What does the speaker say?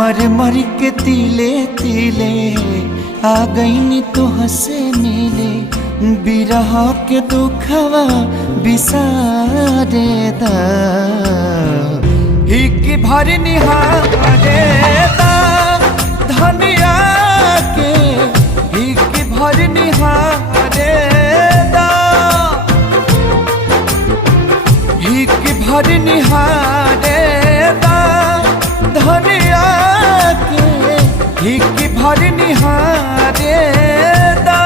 मर मर के तिले तिले आ गईनी तो हंसे मिले बिरह के दुखवा बिसारे दा हिक भर निहारे दा धनिया के हिक भर निहारे दा हिक भर निहारे दा धनिया के हिक भर निहारे दा।